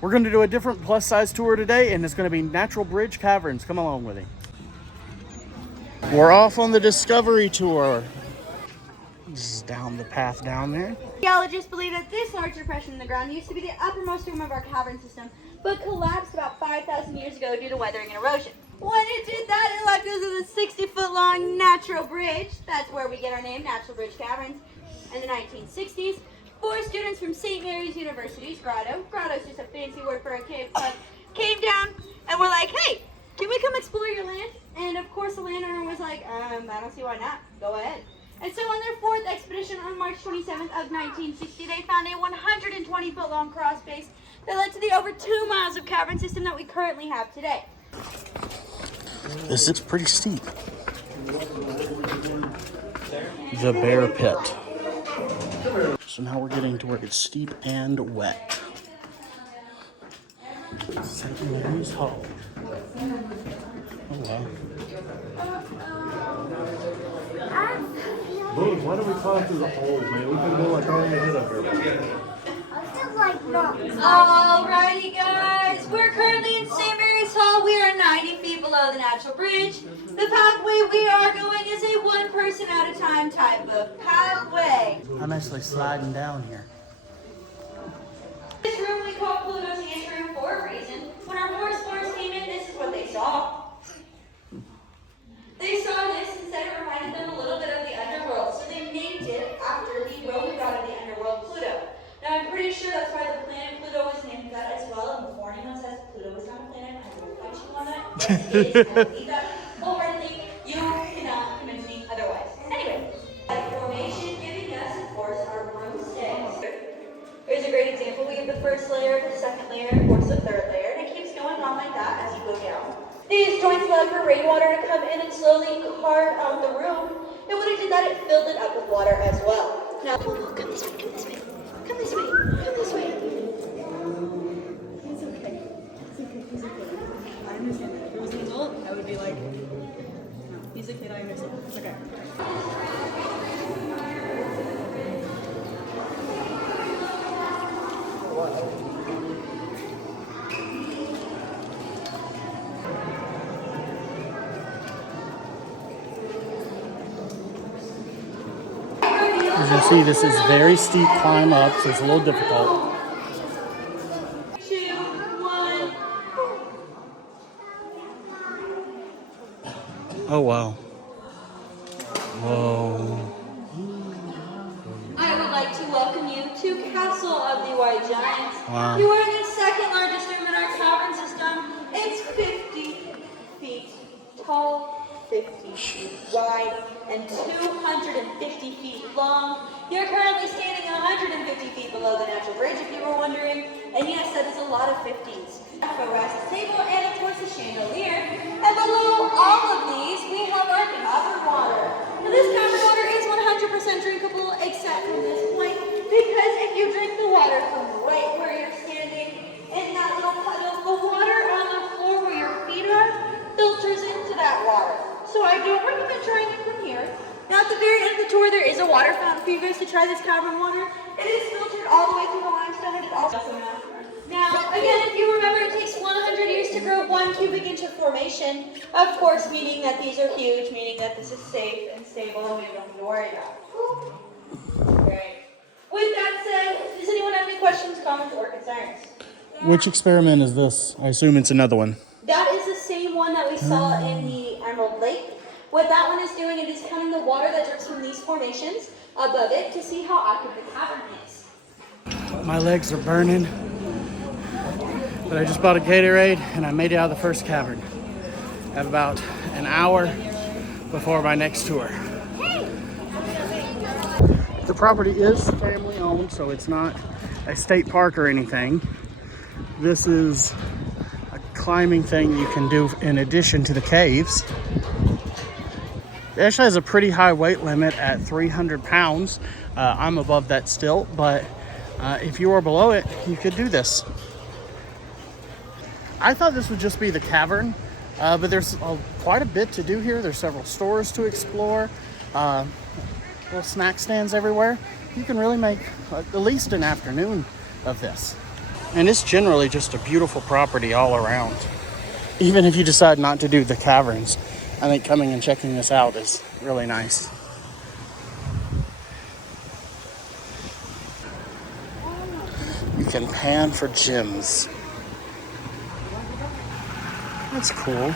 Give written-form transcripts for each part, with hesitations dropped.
We're going to do a different plus size tour today, and it's going to be Natural Bridge Caverns. Come along with me. We're off on the discovery tour. This is down the path down there. Geologists believe that this large depression in the ground used to be the uppermost room of our cavern system, but collapsed about 5,000 years ago due to weathering and erosion. When it did that, it left us with a 60-foot-long natural bridge. That's where we get our name, Natural Bridge Caverns. In the 1960s, 4 students from St. Mary's University's grotto's just a fancy word for a cave club, came down and were like, hey, can we come explore your land? And of course the landowner was like, I don't see why not. Go ahead. And so on their 4th expedition on March 27th of 1960, they found a 120-foot-long crawl space that led to the over 2 miles of cavern system that we currently have today. This is pretty steep. The bear pit. So now we're getting to where it's steep and wet. St. Mary's Hall. Oh wow. Boog, why don't we climb through the hole, man? We've been going like all the way ahead of here. Alrighty guys, we're currently in St. Mary's Hall. We are 90 feet below the Natural Bridge. The pathway we are going is a 1 person at a time type of pathway. I'm actually sliding down here. This room we call Pluto's anteroom for a reason. When our forest explorers came in, this is what they saw. They saw this and said it reminded them a little bit of the underworld, so they named it after the Roman god of the underworld, Pluto. Now I'm pretty sure that's why the planet Pluto was named that as well, and before anyone says Pluto was not a planet, I will fight you on that. Yes, it is. I believe that wholeheartedly. You cannot convince me otherwise. Anyway, formation giving us, of course, our room stays. Here's a great example. We have the first layer, the second layer, and of course the third layer, and it keeps going on like that as you go down. These joints allow for rainwater to come in and slowly carve out the room, and when it did that, it filled it up with water as well. Now, come this way, come this way. Come this way, come this way. It's okay. It's okay, he's okay. I understand that. If it was an adult, I would be like, no, he's a kid, I understand. It's okay. As you see, this is very steep climb up, so it's a little difficult. 2, 1. Oh wow. Whoa. I would like to welcome you to Castle of the White Giants. Wow. You are the second largest room in our cavern system. It's 50 feet tall, 50 feet wide, and 250 feet long. You're currently standing 150 feet below the Natural Bridge, if you were wondering. And yes, that is a lot of 50s. Whereas the table and of course the chandelier. And below all of these, we have our cavern water. Now this cavern water is 100% drinkable, except from this point, because if you drink the water from right where you're standing, in that little puddle, the water on the floor where your feet are filters into that water. So I don't recommend trying it from here. Now at the very end of the tour, there is a water fountain for you guys to try this cavern water. It is filtered all the way through the limestone, and it also now, again, if you remember, it takes 100 years to grow 1 cubic inch of formation. Of course, meaning that these are huge, meaning that this is safe and stable, and we don't have to worry about. Great. With that said, does anyone have any questions, comments, or concerns? Which experiment is this? I assume it's another one. That is the same one that we saw in the Emerald Lake. What that one is doing, it is counting the water that drips from these formations above it to see how active the cavern is. My legs are burning, but I just bought a Gatorade and I made it out of the first cavern. I have about an hour before my next tour. The property is family owned, so it's not a state park or anything. This is a climbing thing you can do in addition to the caves. It actually has a pretty high weight limit at 300 pounds. I'm above that still, but if you are below it, you could do this. I thought this would just be the cavern, but there's quite a bit to do here. There's several stores to explore, little snack stands everywhere. You can really make at least an afternoon of this. And it's generally just a beautiful property all around. Even if you decide not to do the caverns, I think coming and checking this out is really nice. You can pan for gems. That's cool.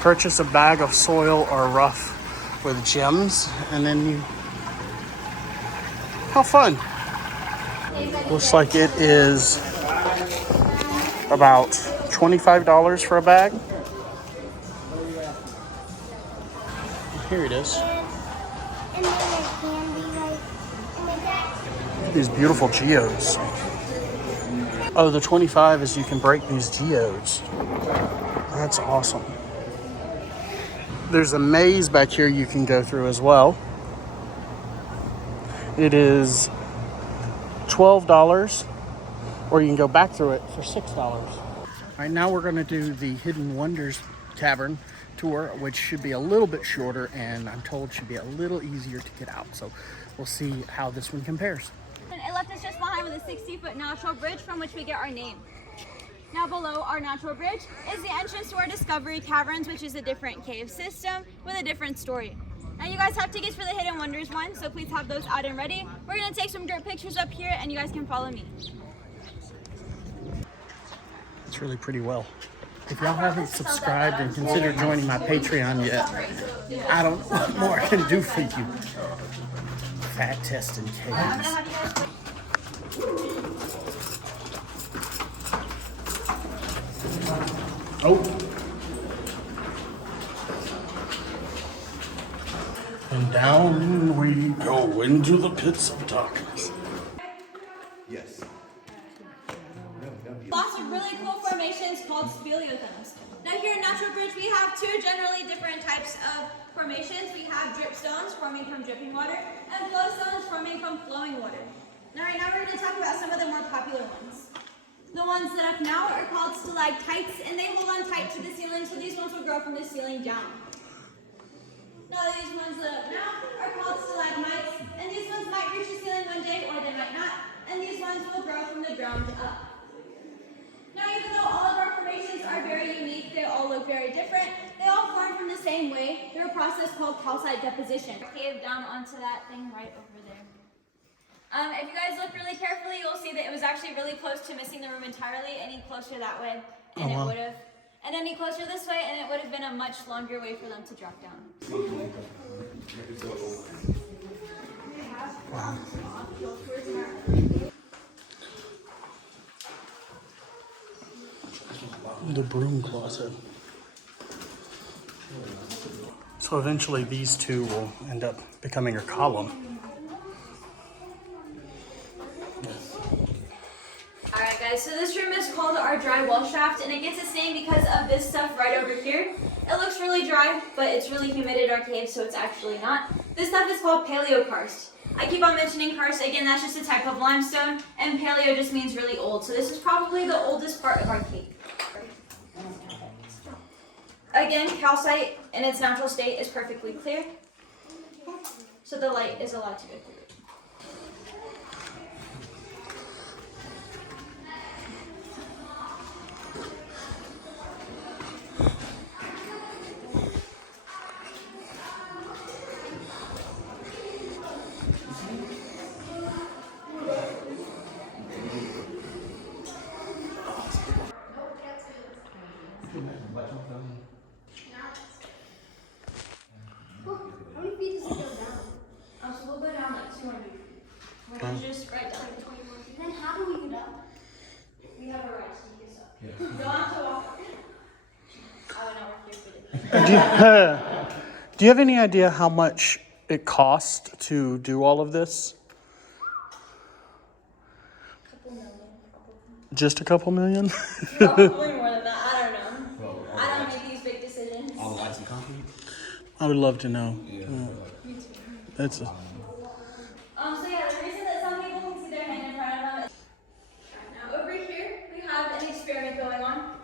Purchase a bag of soil or rough with gems, and then you... How fun. Looks like it is about $25 for a bag. Here it is. These beautiful geodes. Oh, the 25 is you can break these geodes. That's awesome. There's a maze back here you can go through as well. It is $12, or you can go back through it for $6. All right, now we're gonna do the Hidden Wonders Cavern tour, which should be a little bit shorter and I'm told should be a little easier to get out. So we'll see how this one compares. It left us just behind with a 60-foot natural bridge from which we get our name. Now below our natural bridge is the entrance to our Discovery Caverns, which is a different cave system with a different story. Now you guys have tickets for the Hidden Wonders one, so please have those out and ready. We're gonna take some dirt pictures up here and you guys can follow me. It's really pretty well. If y'all haven't subscribed and considered joining my Patreon yet, I don't know what more I can do for you. Fat testing caves. Oh. And down we go into the pits of darkness. Yes. Lots of really cool formations called speleothems. Now here in Natural Bridge we have two generally different types of formations. We have drip stones forming from dripping water and flow stones forming from flowing water. Now right now we're going to talk about some of the more popular ones. The ones that up now are called stalactites, and they hold on tight to the ceiling, so these ones will grow from the ceiling down. Now these ones that up now are called stalagmites, and these ones might reach the ceiling one day or they might not, and these ones will grow from the ground up. Now even though all of our formations are very unique, they all look very different, they all form from the same way through a process called calcite deposition. Cave down onto that thing right over there. If you guys look really carefully, you'll see that it was actually really close to missing the room entirely. Any closer that way, and it would have. And any closer this way, and it would have been a much longer way for them to drop down. Wow. The broom closet. So eventually these two will end up becoming a column. Alright guys, so this room is called our dry well shaft, and it gets its name because of this stuff right over here. It looks really dry, but it's really humid in our cave, so it's actually not. This stuff is called paleokarst. I keep on mentioning karst, again that's just a type of limestone, and paleo just means really old, so this is probably the oldest part of our cave. Again, calcite in its natural state is perfectly clear, so the light is allowed to go through. How many feet does it go down? So we'll go down like 200 feet. We're going to just right down like 21 feet. Then how do we get up? We have a right to take this up. You don't have to walk. I would not work here for this. Do you have any idea how much it cost to do all of this? Couple million, probably. Just a couple million? Probably more than that. I don't know. I don't make these big decisions. All the lights and concrete? I would love to know. Yeah. That's a, So yeah, the reason that some people can see their hand in front of them is... Now over here, we have an experiment going on.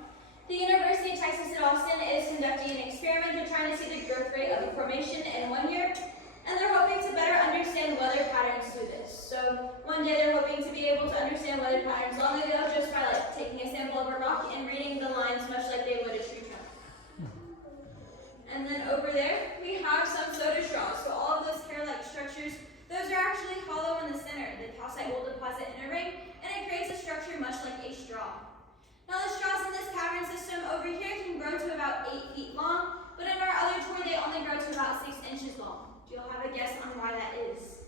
The University of Texas at Austin is conducting an experiment. They're trying to see the growth rate of a formation in 1 year, and they're hoping to better understand weather patterns through this. So one day they're hoping to be able to understand and reading the lines much like they would a tree trunk. And then over there, we have some soda straws. So all of those hair-like structures, those are actually hollow in the center. The calcite will deposit in a ring, and it creates a structure much like a straw. Now the straws in this cavern system over here can grow to about 8 feet long, but in our other tour, they only grow to about 6 inches long. Do you all have a guess on why that is?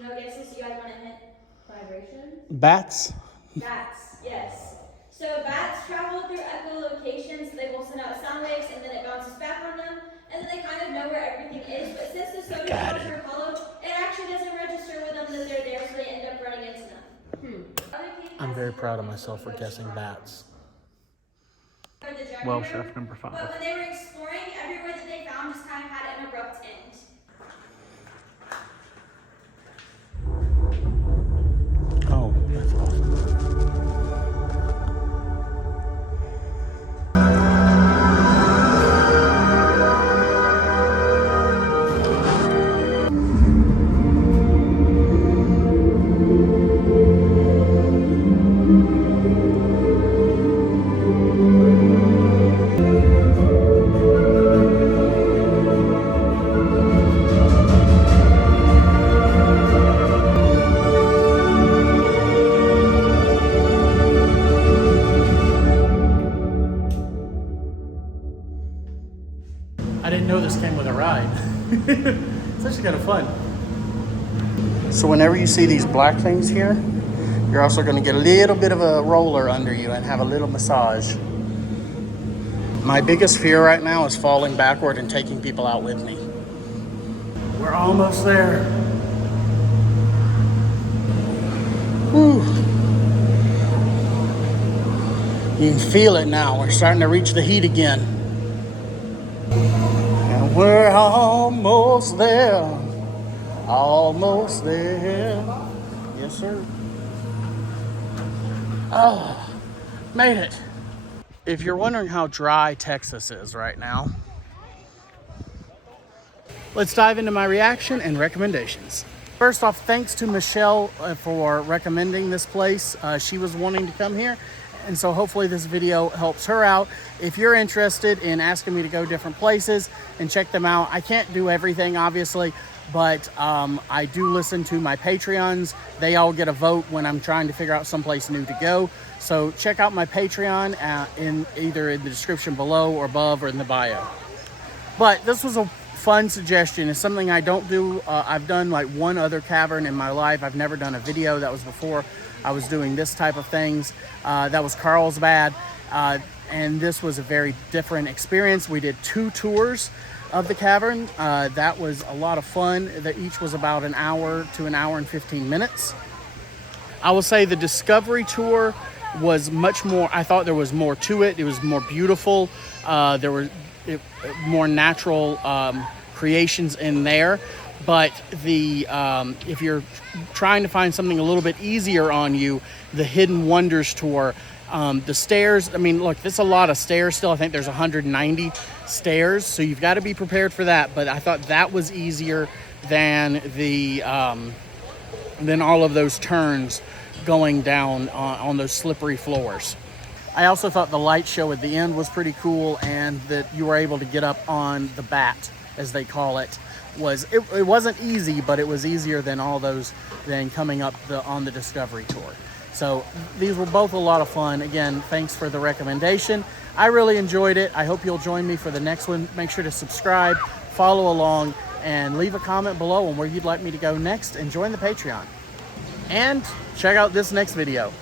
No guesses? You guys want to hint? Vibration? Bats? Bats, yes. So bats travel through echolocations. They will send out sound waves and then it bounces back on them. And then they kind of know where everything is. But since the soda straws are hollow, it actually doesn't register with them that they're there, so they end up running into them. I'm very proud of myself for guessing bats. Well, chef number 5. But when they were exploring, everywhere that they found just kind of had an abrupt end. Oh, that's awesome. I didn't know this came with a ride. It's actually kind of fun. So whenever you see these black things here, you're also going to get a little bit of a roller under you and have a little massage. My biggest fear right now is falling backward and taking people out with me. We're almost there. Whew. You can feel it now. We're starting to reach the heat again. And we're almost there. Almost there. Yes, sir. Oh, made it. If you're wondering how dry Texas is right now, let's dive into my reaction and recommendations. First off, thanks to Michelle for recommending this place. She was wanting to come here, and so hopefully this video helps her out. If you're interested in asking me to go different places and check them out, I can't do everything, obviously, but I do listen to my Patreons. They all get a vote when I'm trying to figure out someplace new to go. So check out my Patreon in either in the description below or above or in the bio. But this was a fun suggestion. It's something I don't do. I've done like one other cavern in my life. I've never done a video. That was before I was doing this type of things. That was Carlsbad. And this was a very different experience. We did 2 tours of the cavern. That was a lot of fun. Each was about an hour to an hour and 15 minutes. I will say the Discovery tour was much more, I thought there was more to it. It was more beautiful. There were more natural creations in there. But if you're trying to find something a little bit easier on you, the Hidden Wonders tour, the stairs, I mean, look, there's a lot of stairs still. I think there's 190 stairs, so you've got to be prepared for that. But I thought that was easier than than all of those turns going down on those slippery floors. I also thought the light show at the end was pretty cool, and that you were able to get up on the bat, as they call it. It wasn't easy, but it was easier than coming up on the Discovery tour. So these were both a lot of fun. Again, thanks for the recommendation. I really enjoyed it. I hope you'll join me for the next one. Make sure to subscribe, follow along, and leave a comment below on where you'd like me to go next, and join the Patreon. And check out this next video.